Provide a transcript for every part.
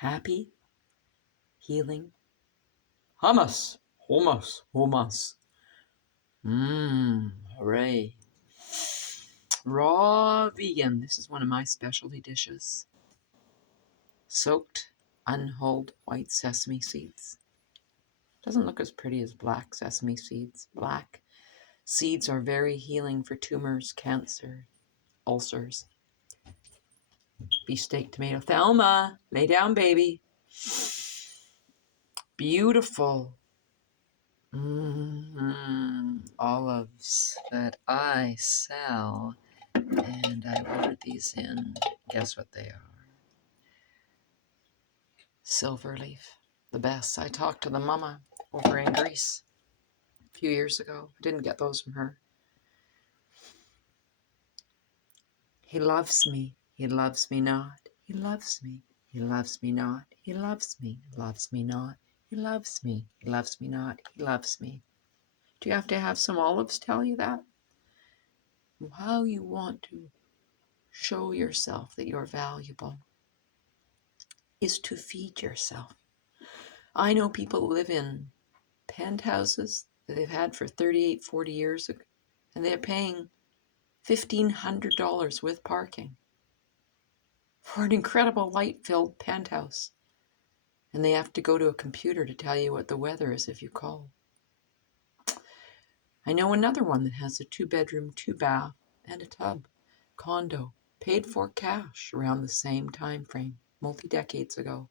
happy, healing hummus. Hummus. Hummus. Hooray. Raw vegan. This is one of my specialty dishes. Soaked, unhulled white sesame seeds. Doesn't look as pretty as black sesame seeds. Black seeds are very healing for tumors, cancer, ulcers. Beefsteak, tomato. Thelma, lay down, baby. Beautiful olives that I sell, and I ordered these in. Guess what they are? Silverleaf, the best. I talked to the mama over in Greece a few years ago. I didn't get those from her. He loves me. He loves me not. He loves me. He loves me not. He loves me. Loves me not. He loves me. He loves me not. He loves me. Do you have to have some olives tell you that? How you want to show yourself that you're valuable is to feed yourself. I know people live in penthouses that they've had for 38, 40 years, and they're paying $1,500 with parking for an incredible light-filled penthouse. And they have to go to a computer to tell you what the weather is if you call. I know another one that has a 2-bedroom, 2-bath, and a tub condo, paid for cash around the same time frame, multi-decades ago.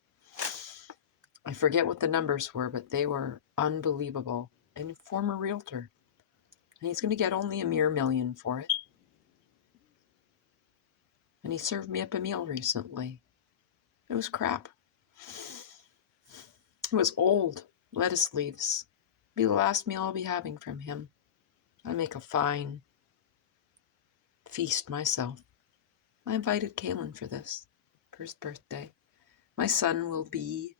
I forget what the numbers were, but they were unbelievable. And a former realtor. And he's going to get only a mere $1 million for it. And he served me up a meal recently. It was crap. It was old lettuce leaves. It'll be the last meal I'll be having from him. I make a fine feast myself. I invited Kaylin for this, for his birthday. My son will be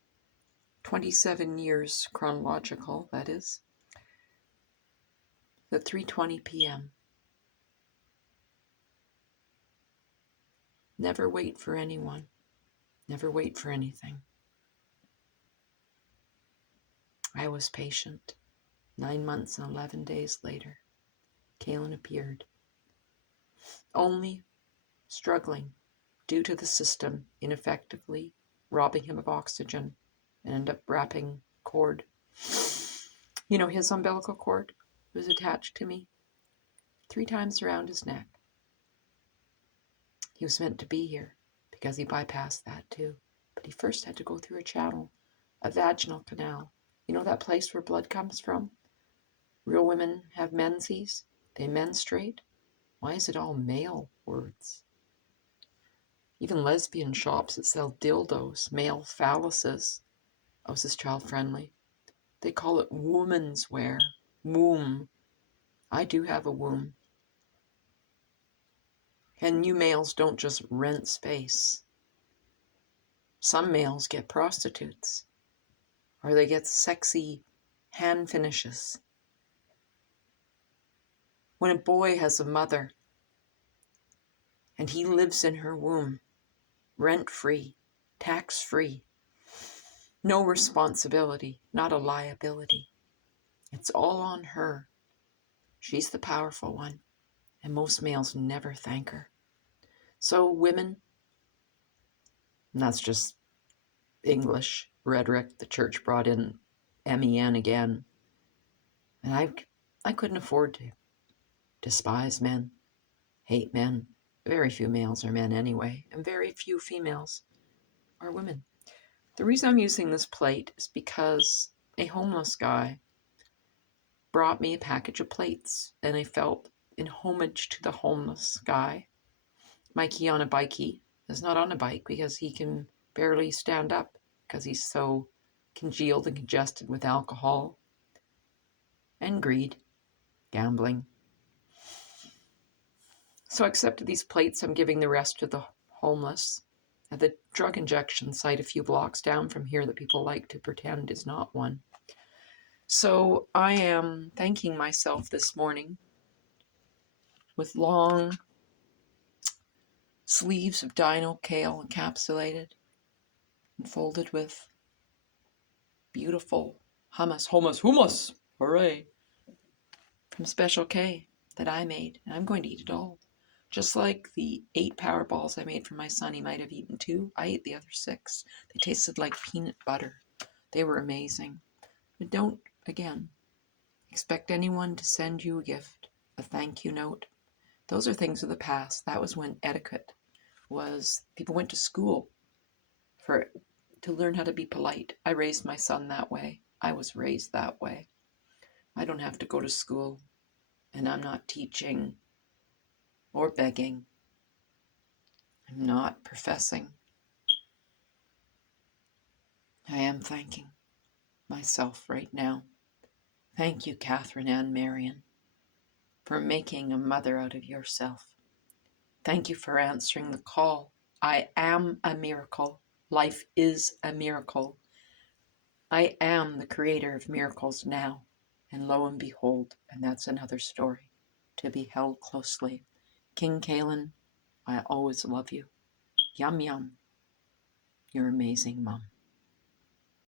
27 years chronological, that is, at 3:20 p.m. Never wait for anyone. Never wait for anything. I was patient. 9 months and 11 days later, Kaylin appeared. Only struggling due to the system ineffectively robbing him of oxygen and end up wrapping cord. You know, his umbilical cord was attached to me 3 times around his neck. He was meant to be here because he bypassed that too. But he first had to go through a channel, a vaginal canal. You know that place where blood comes from? Real women have menses. They menstruate. Why is it all male words? Even lesbian shops that sell dildos, male phalluses. Oh, is this child friendly? They call it woman's wear. Womb. I do have a womb. And you males don't just rent space. Some males get prostitutes. Or they get sexy hand finishes. When a boy has a mother and he lives in her womb, rent-free, tax-free, no responsibility, not a liability. It's all on her. She's the powerful one, and most males never thank her. So women, and that's just English rhetoric the church brought in MEN again. And I couldn't afford to despise men, hate men. Very few males are men anyway, and very few females are women. The reason I'm using this plate is because a homeless guy brought me a package of plates, and I felt in homage to the homeless guy. Mikey on a bikey is not on a bike because he can barely stand up because he's so congealed and congested with alcohol and greed, gambling. So I accepted these plates. I'm giving the rest to the homeless at the drug injection site a few blocks down from here that people like to pretend is not one. So I am thanking myself this morning with long sleeves of dino kale encapsulated, and folded with beautiful hummus, hooray, from Special K that I made. And I'm going to eat it all. Just like the 8 power balls I made for my son, he might have eaten 2. I ate the other 6. They tasted like peanut butter. They were amazing. But don't, again, expect anyone to send you a gift, a thank you note. Those are things of the past. That was when etiquette was, people went to school to learn how to be polite. I raised my son that way. I was raised that way. I don't have to go to school, and I'm not teaching or begging. I'm not professing. I am thanking myself right now. Thank you, Catherine Ann Marion, for making a mother out of yourself. Thank you for answering the call. I am a miracle. Life is a miracle. I am the creator of miracles now. And lo and behold, and that's another story to be held closely. King Kalen, I always love you. Yum, yum. You're amazing, Mom.